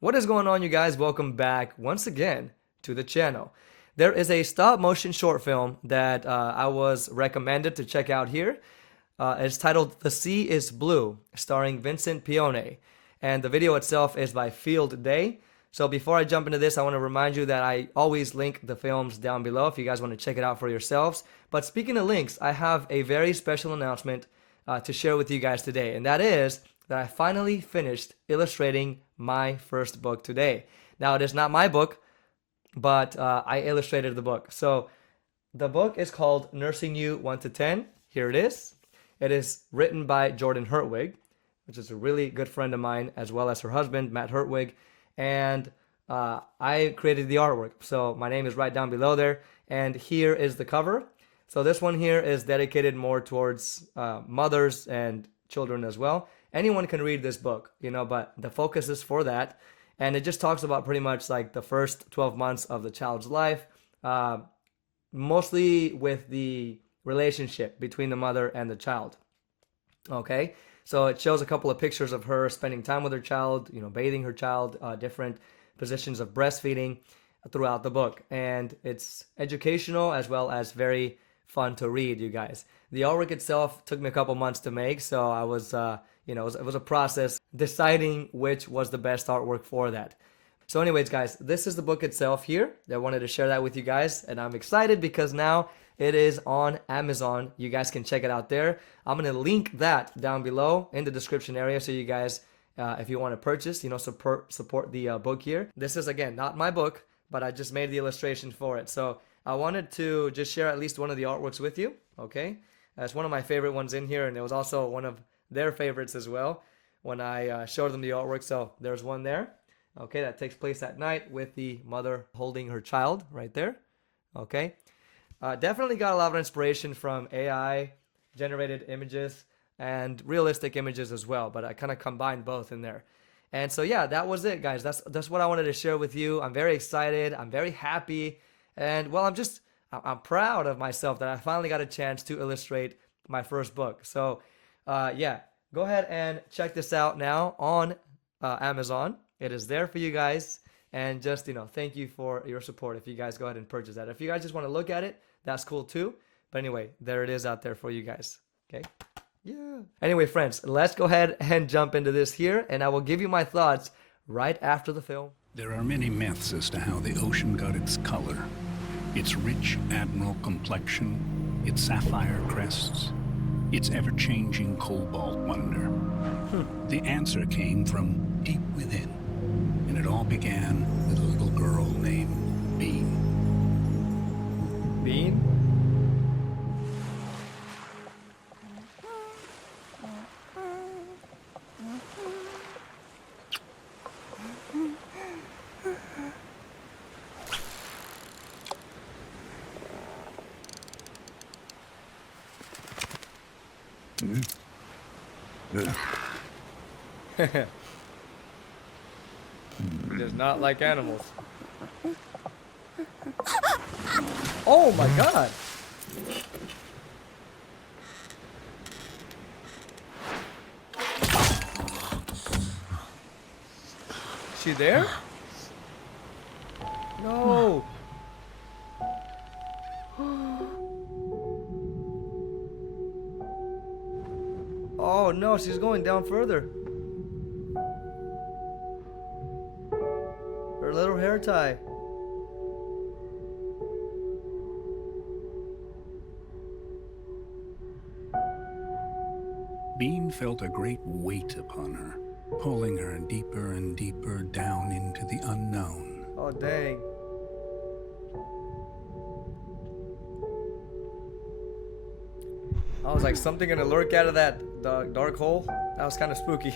What is going on, you guys? Welcome back once again to the channel. There is a stop motion short film that I was recommended to check out here. It's titled The Sea is Blue, starring Vincent Pione. And the video itself is by Field Day. So before I jump into this, I want to remind you that I always link the films down below if you guys want to check it out for yourselves. But speaking of links, I have a very special announcement to share with you guys today. And that is that I finally finished illustrating my first book today. Now, it is not my book, but I illustrated the book. So the book is called Nursing You 1 to 10. Here it is. It is written by Jordan Hertwig, which is a really good friend of mine, as well as her husband, Matt Hertwig. And I created the artwork. So my name is right down below there. And here is the cover. So this one here is dedicated more towards mothers and children as well. Anyone can read this book, but the focus is for that. And it just talks about pretty much like the first 12 months of the child's life, mostly with the relationship between the mother and the child. Okay, so it shows a couple of pictures of her spending time with her child, bathing her child, different positions of breastfeeding throughout the book. And it's educational as well as very fun to read, you guys. The artwork itself took me a couple months to make, so I was it was a process deciding which was the best artwork for that. So anyways, guys, this is the book itself here. I wanted to share that with you guys, and I'm excited because now it is on Amazon. You guys can check it out there. I'm going to link that down below in the description area so you guys, if you want to purchase, support the book here. This is, again, not my book, but I just made the illustration for it. So I wanted to just share at least one of the artworks with you, okay? It's one of my favorite ones in here, and it was also one of their favorites as well when I showed them the artwork. So there's one there, okay, that takes place at night with the mother holding her child right there, okay. Definitely got a lot of inspiration from AI generated images and realistic images as well, but I kind of combined both in there. And so yeah, that was it, guys. That's what I wanted to share with you. I'm very excited, I'm very happy, and well, I'm proud of myself that I finally got a chance to illustrate my first book. So yeah, go ahead and check this out now on Amazon. It is there for you guys. And just, thank you for your support if you guys go ahead and purchase that. If you guys just want to look at it, that's cool too. But anyway, there it is out there for you guys. Okay? Yeah. Anyway, friends, let's go ahead and jump into this here. And I will give you my thoughts right after the film. There are many myths as to how the ocean got its color, its rich admiral complexion, its sapphire crests, its ever-changing cobalt wonder. The answer came from deep within, and it all began with a little girl named Bean. Bean? He does not like animals. Oh my god! Is she there? No! Oh no, she's going down further. Her little hair tie. Bean felt a great weight upon her, pulling her deeper and deeper down into the unknown. Oh dang. I was like, something gonna lurk out of that dark hole? That was kind of spooky.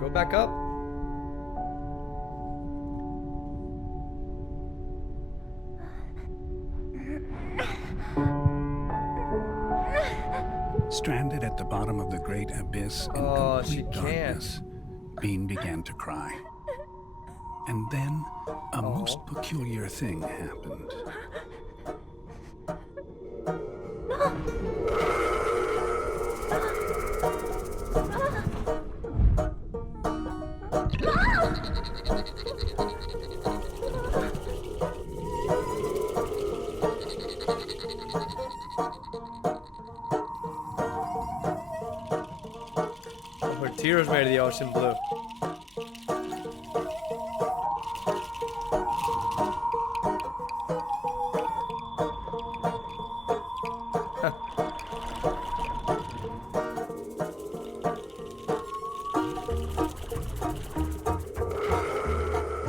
Go back up. Stranded at the bottom of the great abyss in Oh, she complete can't. darkness, Bean began to cry. And then a most Oh. peculiar thing happened. Her tears made the ocean blue.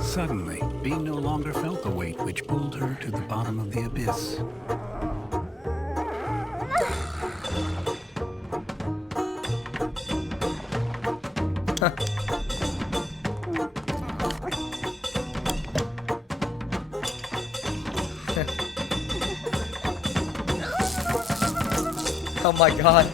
Suddenly, Bean no longer felt the weight which pulled her to the bottom of the abyss. Oh my god.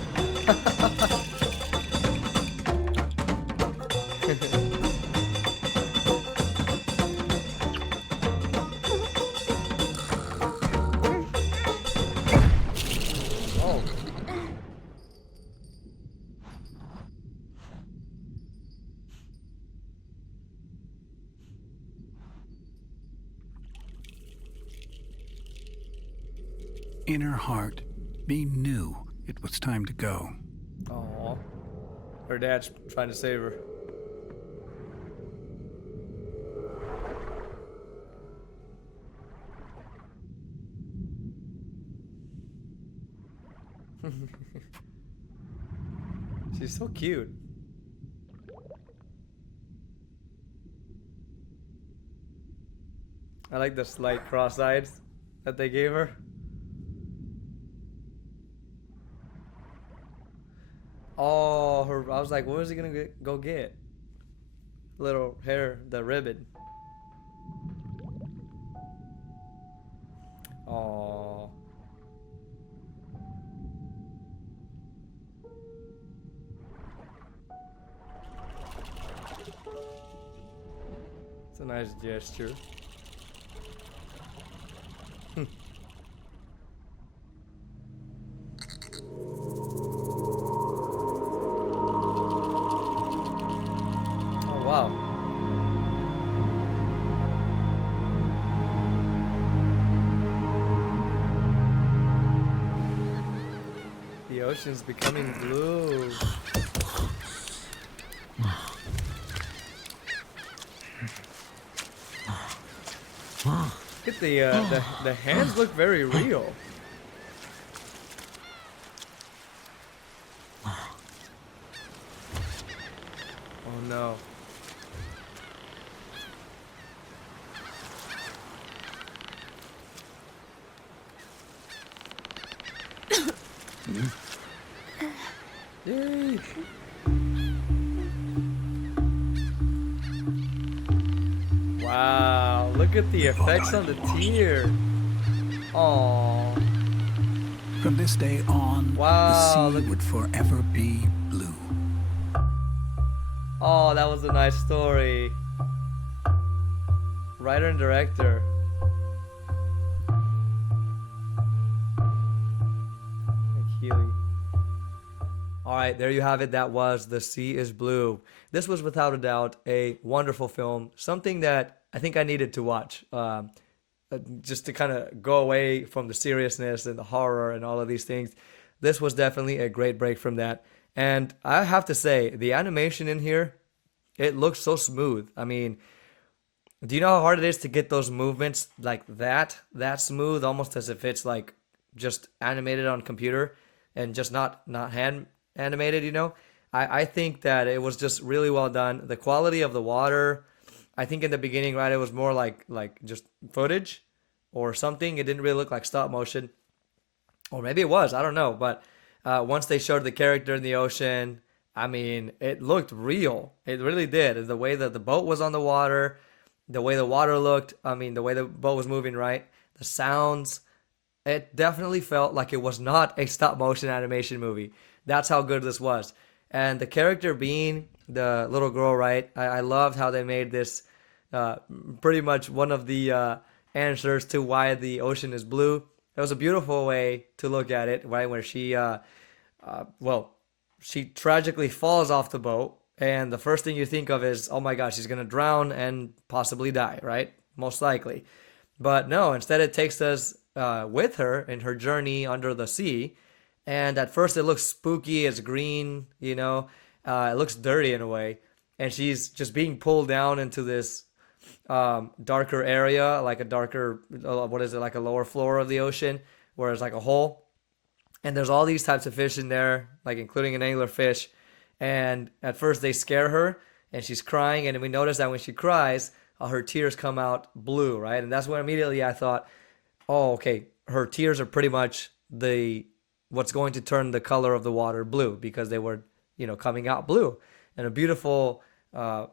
Oh. In her heart, Bean knew it was time to go. Oh. Her dad's trying to save her. She's so cute. I like the slight cross-eyed that they gave her. Oh, her. I was like, what is he gonna go get? Little hair, the ribbon. Oh. It's a nice gesture. Oh wow. The ocean's becoming blue. Look at the hands look very real. Oh no. Yay. Wow, look at the effects on the tear. Oh. From this day on, Wow, the sea look- would forever be blue. Oh, that was a nice story. Writer and director. Like Healy. All right, there you have it. That was The Sea is Blue. This was without a doubt a wonderful film. Something that I think I needed to watch. Just to kind of go away from the seriousness and the horror and all of these things. This was definitely a great break from that. And I have to say, the animation in here, it looks so smooth. I mean, do you know how hard it is to get those movements like that smooth, almost as if it's like just animated on computer and just not hand animated, you know? I think that it was just really well done. The quality of the water, I think in the beginning, right, it was more like just footage or something. It didn't really look like stop motion. Or maybe it was, I don't know. But once they showed the character in the ocean, I mean, it looked real. It really did. The way that the boat was on the water, the way the water looked, I mean, the way the boat was moving, right? The sounds, it definitely felt like it was not a stop motion animation movie. That's how good this was. And the character being the little girl, right? I loved how they made this uh, pretty much one of the answers to why the ocean is blue. It was a beautiful way to look at it, right? Where well, she tragically falls off the boat, and the first thing you think of is, oh my gosh, she's gonna drown and possibly die, right? Most likely. But no, instead it takes us with her in her journey under the sea. And at first it looks spooky, it's green, it looks dirty in a way. And she's just being pulled down into this darker area, like a darker, what is it, like a lower floor of the ocean, where it's like a hole. And there's all these types of fish in there, like including an anglerfish. And at first they scare her, and she's crying. And we notice that when she cries, her tears come out blue, right? And that's when immediately I thought, oh, okay, her tears are pretty much what's going to turn the color of the water blue, because they were, coming out blue, and a beautiful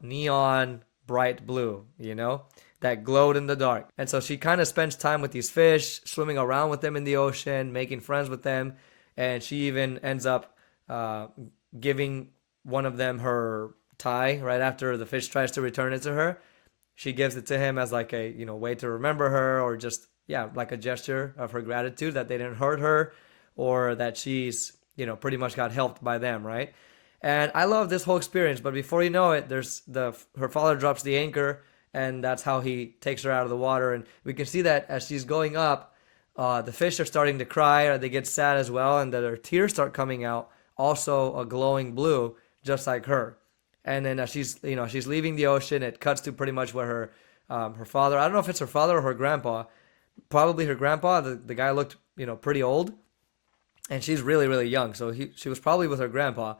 neon bright blue, that glowed in the dark. And so she kind of spends time with these fish, swimming around with them in the ocean, making friends with them. And she even ends up giving one of them her tie right after the fish tries to return it to her. She gives it to him as like a, way to remember her, or just, like a gesture of her gratitude that they didn't hurt her, or that she's, pretty much got helped by them, right? And I love this whole experience. But before you know it, her father drops the anchor, and that's how he takes her out of the water. And we can see that as she's going up, the fish are starting to cry, or they get sad as well, and their tears start coming out, also a glowing blue, just like her. And then as she's leaving the ocean, it cuts to pretty much where her father, I don't know if it's her father or her grandpa, probably her grandpa. The guy looked, pretty old, and she's really, really young. So she was probably with her grandpa.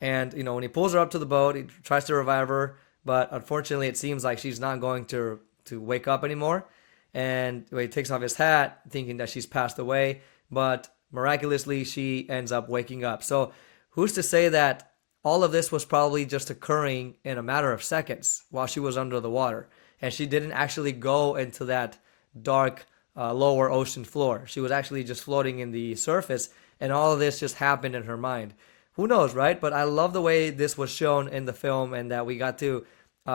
And, when he pulls her up to the boat, he tries to revive her, but unfortunately it seems like she's not going to wake up anymore. And he takes off his hat, thinking that she's passed away, but miraculously she ends up waking up. So who's to say that all of this was probably just occurring in a matter of seconds while she was under the water, and she didn't actually go into that dark lower ocean floor. She was actually just floating in the surface, and all of this just happened in her mind. Who knows, right? But I love the way this was shown in the film, and that we got to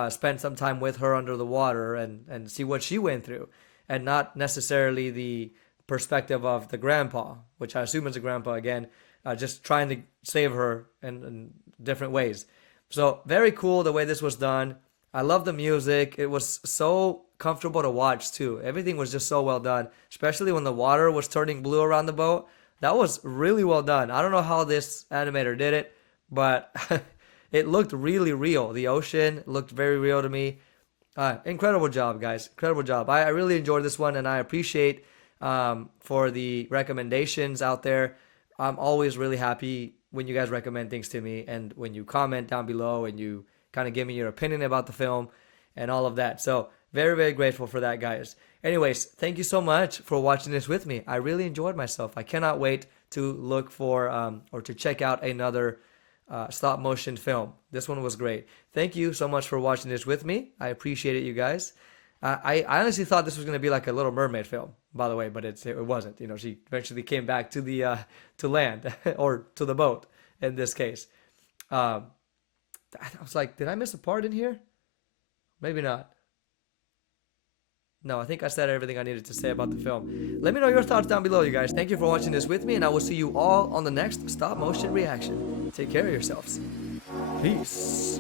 spend some time with her under the water and see what she went through, and not necessarily the perspective of the grandpa, which I assume is a grandpa again, just trying to save her in different ways. So very cool the way this was done. I love the music. It was so comfortable to watch too. Everything was just so well done, especially when the water was turning blue around the boat. That was really well done. I don't know how this animator did it, but it looked really real. The ocean looked very real to me. Incredible job, guys. Incredible job. I really enjoyed this one, and I appreciate for the recommendations out there. I'm always really happy when you guys recommend things to me, and when you comment down below and you kind of give me your opinion about the film and all of that. So very, very grateful for that, guys. Anyways, thank you so much for watching this with me. I really enjoyed myself. I cannot wait to look for or to check out another stop motion film. This one was great. Thank you so much for watching this with me. I appreciate it, you guys. I honestly thought this was going to be like a Little Mermaid film, by the way, but it wasn't. She eventually came back to the to land or to the boat in this case. I was like, did I miss a part in here? Maybe not. No, I think I said everything I needed to say about the film. Let me know your thoughts down below, you guys. Thank you for watching this with me, and I will see you all on the next stop motion reaction. Take care of yourselves. Peace.